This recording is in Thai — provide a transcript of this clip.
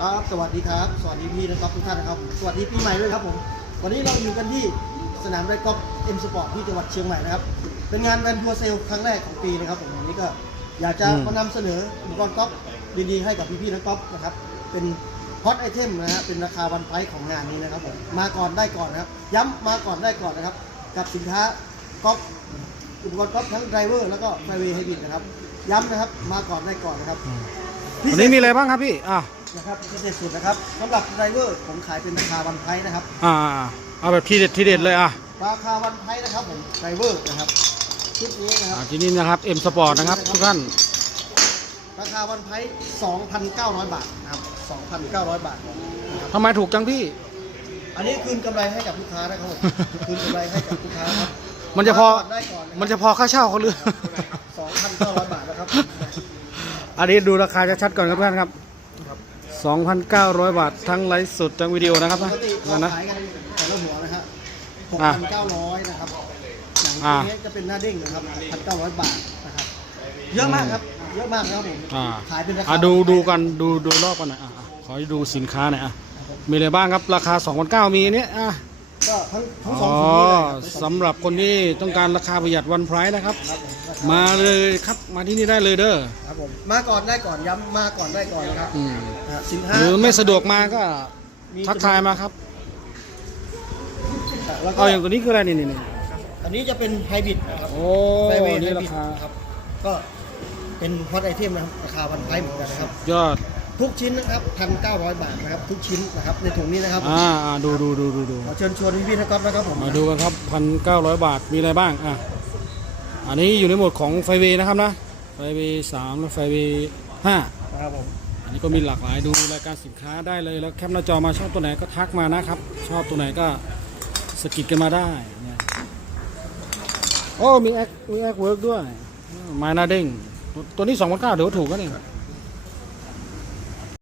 ครับสวัสดีครับ สวัสดีพี่นะครับทุกท่านนะครับ สวัสดีปีใหม่ด้วยครับผม วันนี้เราอยู่กันที่สนามไรกอล์ฟเอ็มสปอร์ตที่จังหวัดเชียงใหม่นะครับ เป็นงานแวนทัวร์เซลครั้งแรกของปีนะครับผมวันนี้ก็อยากจะมานำเสนออุปกรณ์กอล์ฟดีๆให้กับพี่ๆนักกอล์ฟนะครับ เป็นฮอตไอเทมนะฮะเป็นราคาวันไพร์ของงานนี้นะครับผม มาก่อนได้ก่อนนะครับ ย้ำมาก่อนได้ก่อนนะครับ กับสินค้ากอล์ฟอุปกรณ์กอล์ฟทั้งไดรเวอร์แล้วก็ไฟเวย์ไฮบริดนะครับ ย้ำนะครับ มาก่อนได้ก่อนนะครับวันนี้มีอะไรบ้างครับพี่อ่า นะครับพิเศษสุดนะครับสำหรับไดรเวอร์ผมขายเป็นราคาวันไพรส์นะครับอ่าอ่าเอาแบบทีเด็ดทีเด็ดเลยอะราคาวันไพรส์นะครับผมไดรเวอร์นะครับชุดนี้นะคอ่ารับที่นี่นะครับ M Sport นะครับทุกท่านราคาวันไพรส์2,900 บาทนะครับ2,900 บาทนะครับทำไมถูกจังพี่ อันนี้คืนกำไรให้กับลูกค้านะครับผมคืนกำไรให้กับลูกค้าครับมันจะพอาก่ได้ก่อนมันจะพอค่าเช่าเขาหรือ 2,900 บาทนะครับ อันนี้ดูราคาชัดๆก่อนครับเพื่อนครับ ครับ 2,900 บาททั้งไลฟ์สดทั้งวิดีโอนะครับปนะกติเรานั่นนะขายกันแต่ละหัวนะฮะอะ6,900นะครับอย่างอะตัวนี้จะเป็นหน้าเด้งนะครับ1,900บาทนะครับ เยอะมากครับ เยอะมากนะครับผมอ่าขายเป็นราคาอ่าดูดูกันดูดูรอบกันหน่อยอะอะขอให้ดูสินค้าหน่อยอะมีอะไรบ้างครับราคา 2,900มีอันเนี้ยอะ ก็ทั้งทั้งสอ๋องอสีนี้เลยครับทั้งองสำหรับคนที่ต้องการราคาประหยัดวันไพรส์นะครับ ครับผมมาเลยครับมาที่นี่ได้เลยเด้อครับผมมาก่อนได้ก่อนย้ำมาก่อนได้ก่อนนะครับอืมอ่าสินค้าหรือไม่สะดวกมาก็ทักทายมาครับแล้วก็เอาอย่างตัวนี้คืออะไรนี่นี่นี่อันนี้จะเป็นไฮบริดนะครับ โอ้ไฟเวย์นี่ไฮบราริดคาครับ ก็เป็นฮอตไอเทมนะครับราคาวันไพรเหมือนกันนะครับ ยอด ทุกชิ้นนะครับพันเก้าร้อยบาทนะครับ ทุกชิ้นนะครับในถุงนี้นะครับอ่าอ่าดูดูดูดูดูขอเชิญชวนพี่ๆนะครับนะครับผมมาดูกันครับพันเก้าร้อยบาทมีอะไรบ้างอะอันนี้อยู่ในหมวดของไฟเวย์นะครับนะไฟเวย์สามและไฟเวย์ห้านะครับผมอันนี้ก็มีหลากหลายดูรายการสินค้าได้เลยแล้วแคปหน้าจอมาชอบตัวไหนก็ทักมานะครับ ชอบตัวไหนก็สกิดกันมาได้เนี่ยโอ้มีแอคมีแอคเวิร์กด้วยไม้หน้าเด้งตัวตัวนี้สองพันเก้าเดี๋ยวถูกก็นี่ค